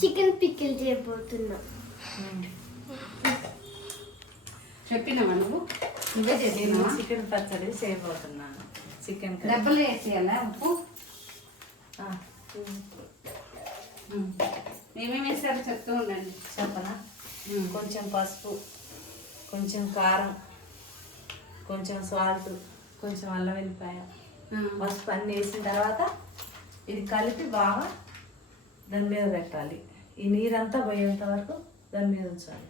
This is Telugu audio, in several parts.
Chicken pickle చేయబోతున్నా. చెప్పినావా నువ్వే చేసినావా? చికెన్ పచ్చడి చేయబోతున్నాను. చికెన్ డబ్బులు వేసేయాలా ఉప్పు? ఏమేమి వేసారో చెప్తూ ఉండండి. చెప్పనా? కొంచెం పసుపు, కొంచెం కారం, కొంచెం సాల్ట్, కొంచెం అల్లం వెల్లిపాయ, పసుపు అన్నీ వేసిన తర్వాత ఇది కలిపి బాగా దాని మీద పెట్టాలి. ఈ నీరంతా పోయేంత వరకు దాని మీద ఉంచాలి.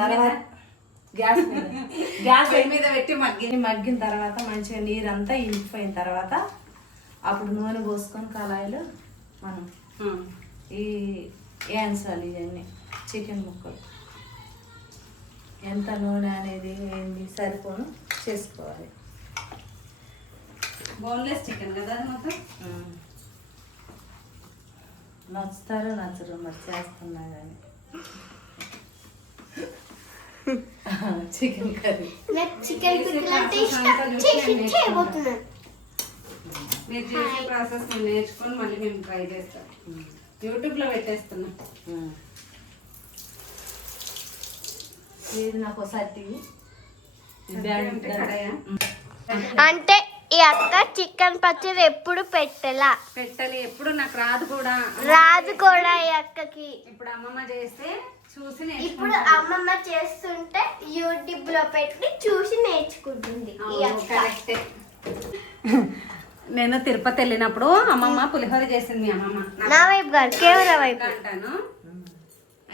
తర్వాత గ్యాస్ మీద పెట్టి మగ్గిన తర్వాత మంచిగా నీరంతా ఇంకిపోయిన తర్వాత అప్పుడు నూనె పోసుకొని కళాయిలో మనం ఈ వేయించాలి. ఇవన్నీ చికెన్ ముక్కలు ఎంత నూనె అనేది ఏంది సరిపోను చేసుకోవాలి. బోన్లెస్ చికెన్ కదా అది మొత్తం. నచ్చుతారో నచ్చరు మరి చేస్తున్నా కానీ. చికెన్ కర్రీ చికెన్ పికిల్ అంటే చేయబోతున్నాను. మీరు చేసే ప్రాసెస్ నేర్చుకొని మళ్ళీ మేము ట్రై చేస్తాం. యూట్యూబ్లో పెట్టేస్తున్నాం. ఇది నాకు ఒకసారి అంటే ఈ అక్క చికెన్ పచ్చడి ఎప్పుడు పెట్టాలి ఎప్పుడు నాకు రాదు కూడా ఈ అక్కకి. ఇప్పుడు అమ్మమ్మ చేస్తే చూసి ఇప్పుడు అమ్మమ్మ చేస్తుంటే యూట్యూబ్ లో పెట్టి చూసి నేర్చుకుంటుంది ఈ అక్క. నేను తిరుపతి వెళ్ళినప్పుడు అమ్మమ్మ పులిహోర చేసింది. మీ అమ్మమ్మ నా వైపు కాదు, కెమెరా వైపు అంటాను.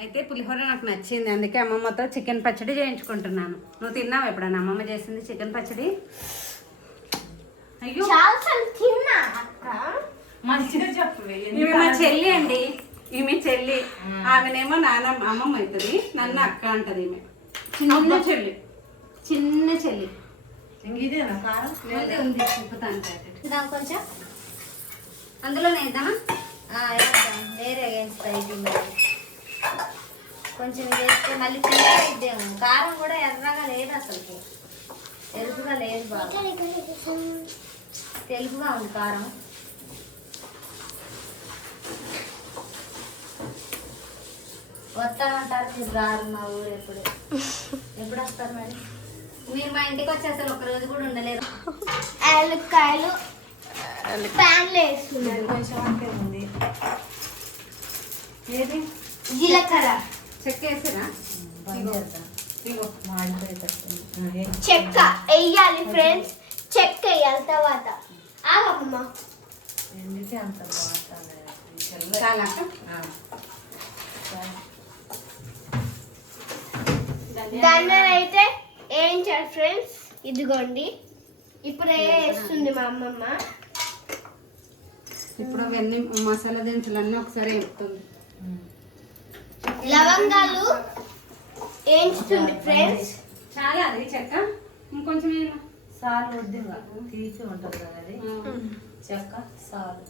అయితే పులిహోర నాకు నచ్చింది, అందుకే అమ్మమ్మతో చికెన్ పచ్చడి చేయించుకుంటున్నాను. నువ్వు తిన్నావు ఎప్పుడన్నా అమ్మమ్మ చేసింది చికెన్ పచ్చడి? అయ్యో తిన్నా అక్క. మంచిగా చెప్పు. ఈమె మా చెల్లి అండి, ఈమె చెల్లి. ఆమెనేమో నాన్నమ్మ అమ్మమ్మ అవుతుంది, నన్ను అక్క అంటది. ఈమె చిన్న చెల్లి. ఇదేనా కారం ఉంది తిప్పుతాను కొంచెం అందులో వేద్దామా? వేరే కొంచెం వేస్తే మళ్ళీ తింటేమో. కారం కూడా ఎర్రగా లేదు, అసలు తెలుపుగా లేదు, బాగా తెలుపుగా ఉంది కారం. వస్తామంటారు మీరు రారు మా ఊరు. ఎప్పుడు వస్తారు మరి? మీరు మా ఇంటికి వచ్చి అసలు ఒక రోజు కూడా ఉండలేరు. యాలక్కాయలు ప్యాన్లో వేస్తున్నారు. కొంచెం ఉంది. ఏది జీలకర్ర చెక్క వేసినా చెక్క వేయాలి ఫ్రెండ్స్. చెక్క వేయాలి తర్వాత. ఆగమ్మ ఎందుకే అంత చాలా దాన్ని అయితే వేయించాలి ఫ్రెండ్స్. ఇదిగోండి ఇప్పుడు వేస్తుంది మా అమ్మమ్మ. ఇప్పుడు అవన్నీ మసాలా దినుసులన్నీ ఒకసారి వేస్తుంది. లవంగాలు వేయించుతుంది ఫ్రెండ్స్. చాలా అది చెక్క ఇంకొంచెం సాలు వద్దుగా తీసి ఉంటుంది కదా అది చెక్క సాలు.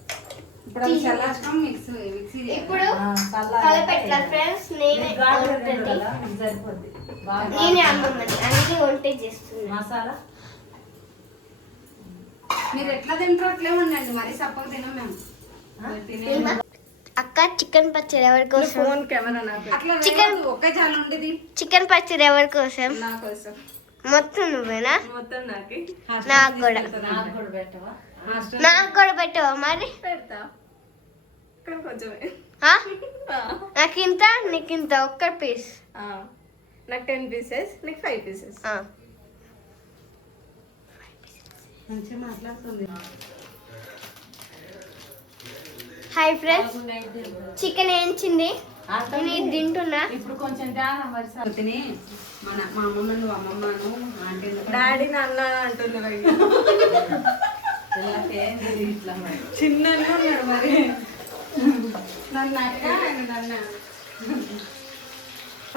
ఇప్పుడు అది చల్లార్చడం మిక్సీ ఇప్పుడు కలపెట్టాలి ఫ్రెండ్స్. నేనే సరిపోద్ది. నేనే అమ్మమ్మని అన్ని వంట చేస్తుంది. మసాలా మీరు ఎట్లా తింటారో అట్లే ఉండండి, మరి సప్పగా తినం మేము. అక్క చికెన్ పచ్చడి ఎవరి కోసం? చికెన్ ఒక్క చాలు ఉండేది. చికెన్ పచ్చడి ఎవరి కోసం? నా కోసం. మొత్తం నువ్వేనా? మొత్తం నాకు కూడా పెట్టవా? నాకు కూడా పెట్టవా? మరి పెడతా కొంచెమే. నాకు ఇంత నీకు ఇంత ఒక్క పీస్. నాకు 10 పీసెస్, నీకు 5 పీసెస్. మంచిగా మాట్లాడుతుంది. హాయ్ ఫ్రెండ్స్, చికెన్ వేయించింది నేను తింటున్నా. ఇప్పుడు కొంచెం తిని మా అమ్మమ్మ నువ్వు అమ్మమ్మను ఆంటీ డాడీ నాన్న అంటున్నారు. ఇట్లా చిన్న ఉన్నాడు మరి. నన్ను అక్క నన్ను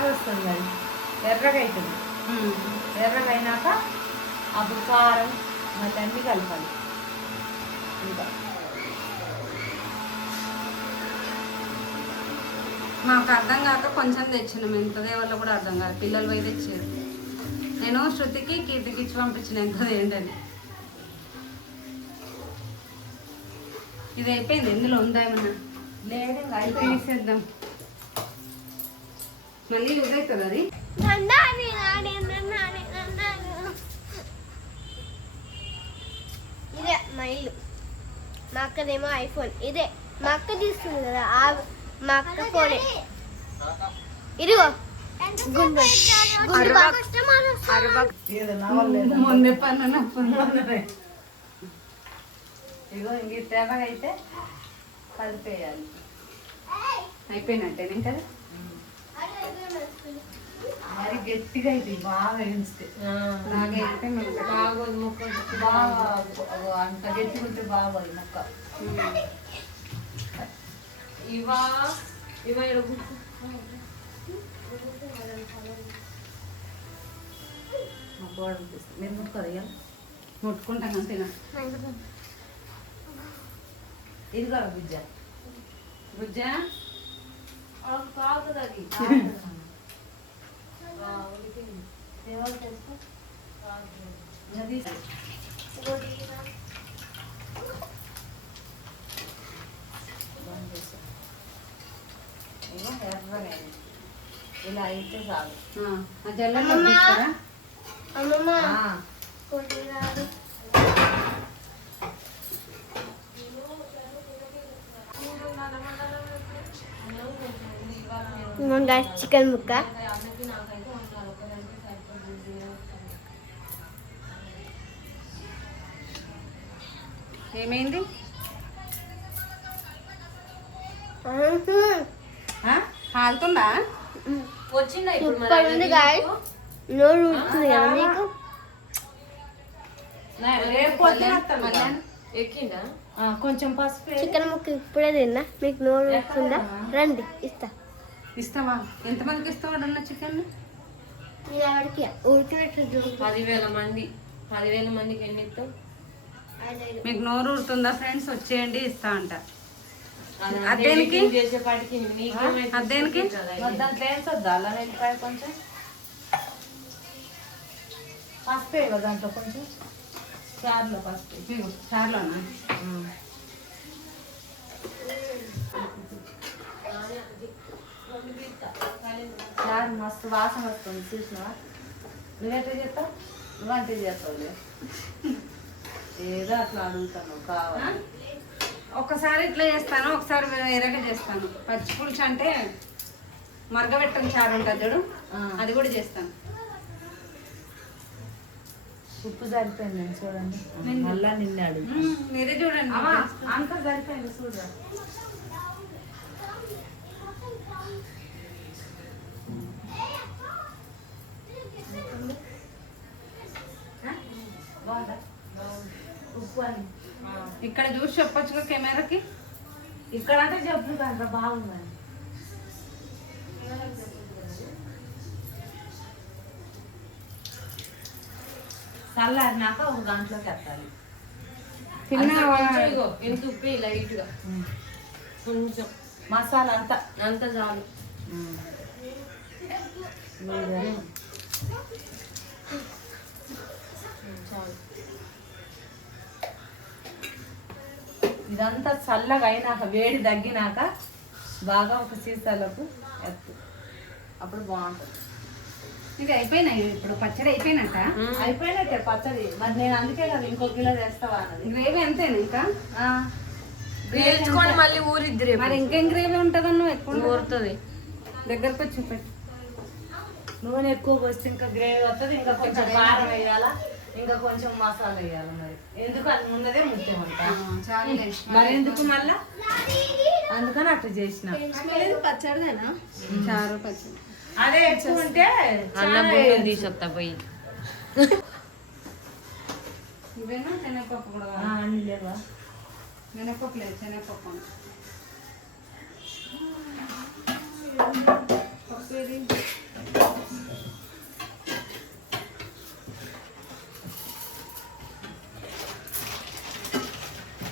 వస్తుంది అది ఎర్రగా అవుతుంది. ఎర్రగా అయినాక అప్పుడు కారం మళ్ళీ అన్నీ కలపాలి. ఇంకా మాకు అర్థం కాక కొంచెం తెచ్చినాం, ఎంత దేవాలో కూడా అర్థం కాదు. పిల్లలు పోయి తెచ్చారు. నేను శృతికి కీర్తికి ఇచ్చి పంపించిన ఎంత ఏంటని. ఇది అయిపోయింది, ఇందులో ఉందా ఏమన్నా? లేదు ఇంకా తీసేద్దాం, మళ్ళీ యూజ్ అవుతుంది అది. ఇదే మా ఇల్లు. మా అక్కదేమో ఐఫోన్. ఇదే మా అక్క తీసుకుంది కదా, మా అక్క ఫోనే. ఇదిగో ముందే పన్ను ఇగో ఇంక తెల్లగా అయితే కలిపేయాలి. అయిపోయినట్టేనే కదా. మరి గట్టిగా అయితే బాగా వేయిస్తే నాకైతే బాగా ముక్క బాగా అంత గట్టిగా ఉంటే బాగోదు ముక్క. ఇవా ఇవా మీరు ముక్కదయ్యా ముట్టుకుంటాను అంతేనా. ఇది కాదు బుజ్జ బుజ్జ కాదు అది ఇలా అయితే చాలు. ఆ జల్ల పంపిస్తారా? అమ్మమ్మ చికెన్ ముక్క. ఏమైంది? కాలుతుందా? సూపర్ ఉంది గాయస్. నోరు ఊరుతుంది కదా మీకు. కొంచెం పసుపు చికెన్ ముక్క ఇప్పుడే తిన్నా, మీకు నోరు ఊరుతుందా? రండి ఇస్తా. ఇస్తావా? ఎంతమందికి ఇస్తావు అన్న చికెన్? నేను ఎవరికి ఊరికినట్టు 10,000 మందికి ఎన్ని ఇస్తావు? మీకు నోరు ఊరుతుందా ఫ్రెండ్స్? వచ్చేయండి, ఇస్తా అంట. అదేనికి అదేనికి దాంట్లో ఏం వద్దా అలా వెళ్ళిపోయి కొంచెం పసుపే కదా దాంట్లో కొంచెం చారులో పసుపు చారులోనా? చారు మస్తు వాసన వస్తుంది చూసినావా? నువ్వెట్లా చేస్తావు? నువ్వంటే చేస్తావు ఏదో అట్లా అడుగుతాను కావాలి. ఒకసారి ఇట్లా చేస్తాను, ఒకసారి వేరేగా చేస్తాను. పచ్చి పులుసు అంటే మరగబెట్టని చారు ఉంటుంది చూడు, అది కూడా చేస్తాను. ఉప్పు సరిపోయింది చూడండి, మళ్ళా నిన్నాడు. మీరే చూడండి. అంత సరిపోయింది చూడరా. ఉప్పు అని ఇక్కడ చూసి చెప్పొచ్చుగా కెమెరాకి. ఇక్కడ అంటే చెప్పు అంత బాగుందని. చల్లారినాక ఒక గంటలోకి ఎత్తాలి. ఎంత ఉప్పి లైట్గా కొంచెం మసాలా అంతా చాలు. ఇదంతా చల్లగా అయినాక వేడి తగ్గినాక బాగా ఒక సీసాలకు ఎత్తు, అప్పుడు బాగుంటుంది. ఇంకా అయిపోయినాయి ఇప్పుడు పచ్చడి అయిపోయినట్ట. అయిపోయినట్టే పచ్చడి. మరి నేను అందుకే కదా ఇంకో కిలో చేస్తావా అన్నది. గ్రేవీ అంతేనా? ఇంకా వేయించుకొని మళ్ళీ ఊరిద్దరు. మరి ఇంకేం గ్రేవీ ఉంటుందని నువ్వు ఎక్కువ ఊరుతుంది. దగ్గరకు వచ్చి చూపెట్టు. నూనె ఎక్కువ పోస్తే ఇంకా గ్రేవీ వస్తుంది. ఇంకా కొంచెం కారం వేయాలా, ఇంకా కొంచెం మసాలా వేయాలి. మరి ఎందుకు అది ముందరే ముఖ్యమంటా మరి ఎందుకు మళ్ళా అందుకని అట్లా చేసిన. పచ్చడిదేనా? చారు పచ్చడి అదే ఎక్కువ ఉంటే తీసొస్తా పోయి. ఇవేనా శనగపప్పు కూడా? అన్ని లేవా? మినపప్పు లేదు, శనగపప్పు. పప్పు ఏది?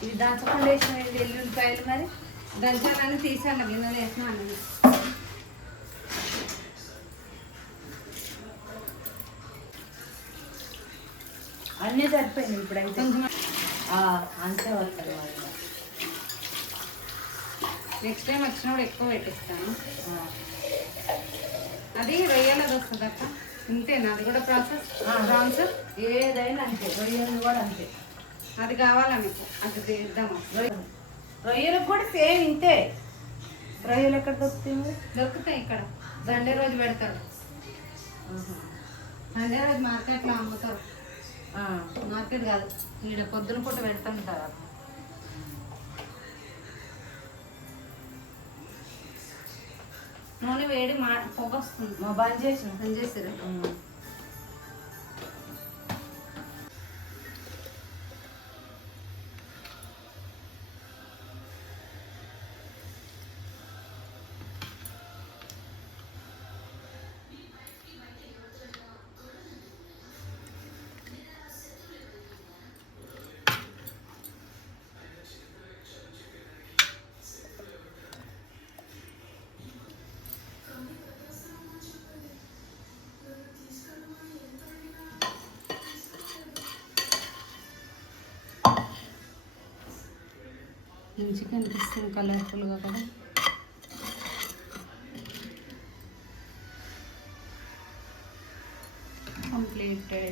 ఇది దంచకుండా వేసిన ఎల్లుల్లిపాయలు మరి దంచాలని తీసాను, గిన్నెలు వేసిన అన్నది. అన్నీ సరిపోయింది. ఇప్పుడైతే అంతే వస్తుంది మరి. నెక్స్ట్ టైం వచ్చినప్పుడు ఎక్కువ పెట్టిస్తాను. అది రొయ్యలది వస్తుంది అక్క, ఇంతేనా? అది కూడా ప్రాసెస్ ప్రాన్స్ ఏదైనా అంతే, రొయ్యలు కూడా అంతే. అది కావాలా మీకు? అది తీద్దామా? రొయ్యలకు కూడా సేమ్ ఇంతే. రొయ్యలు ఎక్కడ దొరుకుతుంది? దొరుకుతాయి ఇక్కడ, సండే రోజు పెడతారు. సండే రోజు మార్కెట్లో అమ్ముతారు. మార్కెట్ కాదు, ఈడ పొద్దున పూట పెడుతుంటారు. నూనె వేడి పొగ వస్తుంది. బంద్ చేసారు. మంచిగా అనిపిస్తుంది కలర్ఫుల్గా కూడా. కంప్లీటెడ్.